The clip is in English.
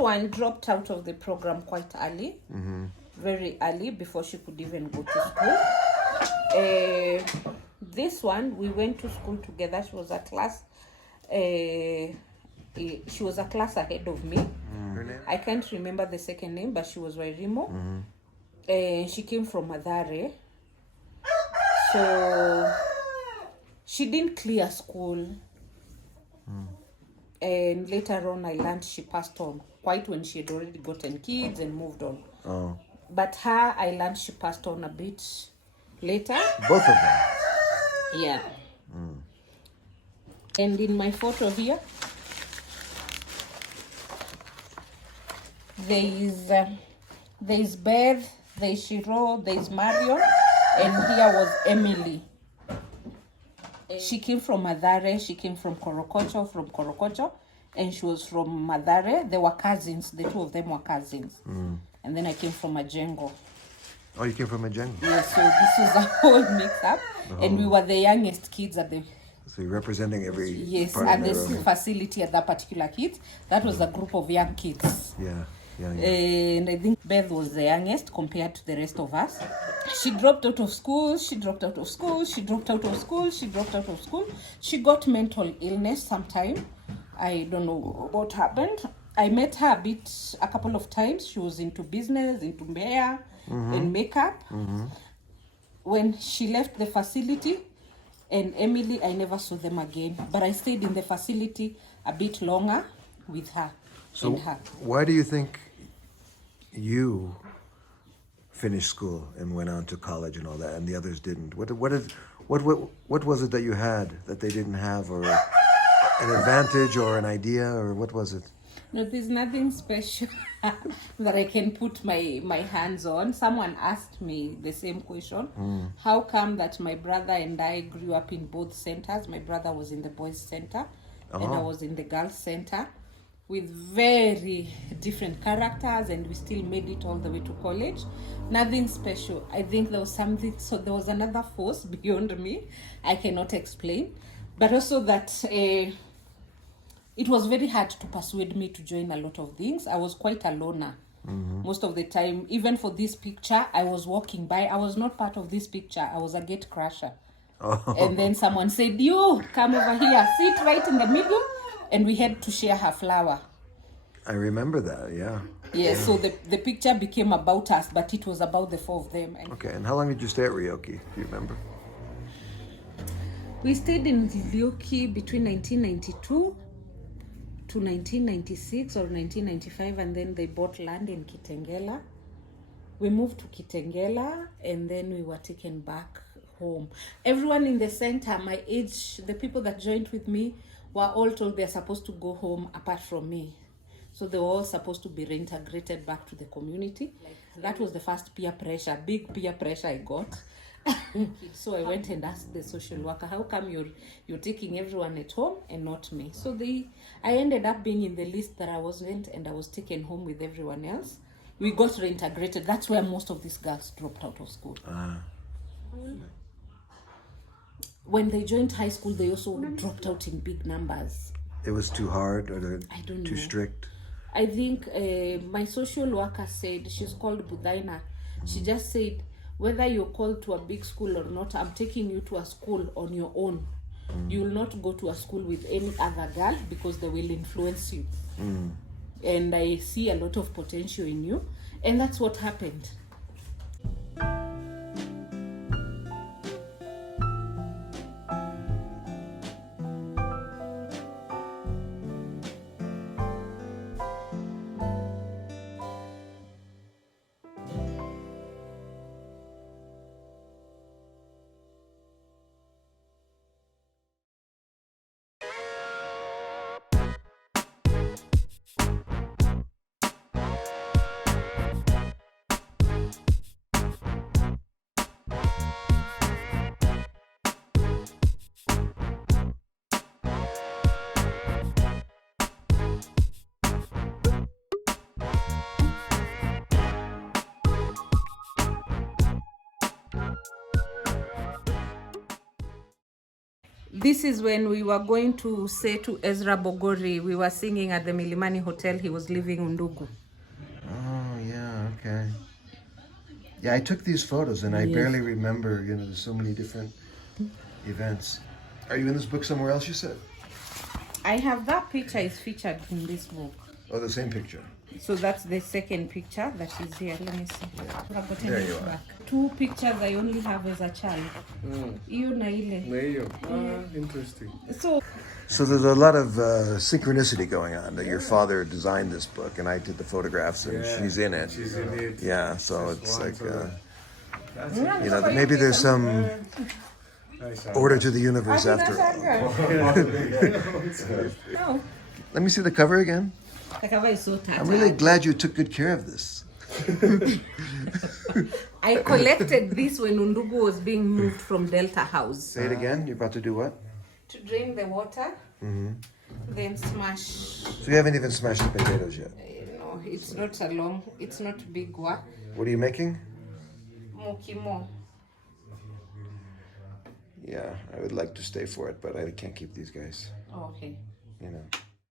One dropped out of the program quite early, very early, before she could even go to school. This one, we went to school together. She was a class ahead of me. Her name? I can't remember the second name, but she was Wairimo. She came from Madare. So she didn't clear school. And later on, I learned she passed on quite when she had already gotten kids and moved on. Oh. But her, I learned she passed on a bit later. Both of them? Yeah. And in my photo here, there is Beth, there is Shiro, there is Marion, and here was Emily. She came from Madare, she came from Korokocho, and she was from Madare. They were cousins, the two of them were cousins. And then I came from Majengo. Oh, you came from Gichengi? Yeah, so this was a whole mix-up, and we were the youngest kids at the... So you're representing every Yes, part at of the Nairobi. facility at that particular kids. That was a group of young kids. Yeah. And I think Beth was the youngest compared to the rest of us. She dropped out of school, she got mental illness sometime. I don't know what happened. I met her a couple of times. She was into business, into hair and makeup. When she left the facility, and Emily, I never saw them again. But I stayed in the facility a bit longer with her. So why do you think you finished school and went on to college and all that, and the others didn't? What was it that you had that they didn't have, or an advantage, or an idea, or what was it? No, there's nothing special that I can put my hands on. Someone asked me the same question. How come that my brother and I grew up in both centers? My brother was in the boys' center, and I was in the girls' center, with very different characters, and we still made it all the way to college. Nothing special. I think there was something, so there was another force beyond me. I cannot explain. But also that it was very hard to persuade me to join a lot of things. I was quite a loner most of the time. Even for this picture, I was walking by. I was not part of this picture. I was a gate crasher. And then someone said, you, come over here, sit right in the middle. And we had to share her flower. I remember that, yeah. Yeah, so the picture became about us, but it was about the four of them. Okay, and how long did you stay at Ryoki? Do you remember? We stayed in Ryoki between 1992 to 1996 or 1995, and then they bought land in Kitengela. We moved to Kitengela, and then we were taken back home. Everyone in the center, my age, the people that joined with me, were all told they're supposed to go home apart from me. So they were all supposed to be reintegrated back to the community. That was the first peer pressure, big peer pressure I got. So I went and asked the social worker, how come you're taking everyone at home and not me? So I ended up being in the list that I wasn't, and I was taken home with everyone else. We got reintegrated. That's where most of these girls dropped out of school. When they joined high school, they also dropped out in big numbers. It was too hard, or I don't too know. strict? I think my social worker said, she's called Budaina, she just said, whether you're called to a big school or not, I'm taking you to a school on your own. You will not go to a school with any other girl because they will influence you. And I see a lot of potential in you. And that's what happened. This is when we were going to say to Ezra Bogori, we were singing at the Milimani Hotel. He was living in Undugu. Oh, yeah, okay. Yeah, I took these photos and I barely remember, you know, there's so many different events. Are you in this book somewhere else, you said? I have that picture is featured in this book. Oh, the same picture. So that's the second picture that is here. Let me see. I've gotten There it you are. back. Two pictves I only have as a child. Iyo na ile. Interesting. So So there's a lot of synchronicity going on that your father designed this book and I did the photographs and she's in it. She's in it. Yeah, so it's like, That's you know, maybe there's some order to the universe after all. no. Let me see the cover again. The cover is so tattered. I'm really glad you took good care of this. I collected this when Undugu was being moved from Delta House. Say it again. You're about to do what? To drain the water, then smash. So you haven't even smashed the potatoes yet. No, it's not a long, it's not big one. What are you making? Mokimo. Yeah, I would like to stay for it, but I can't keep these guys. Oh, okay. You know.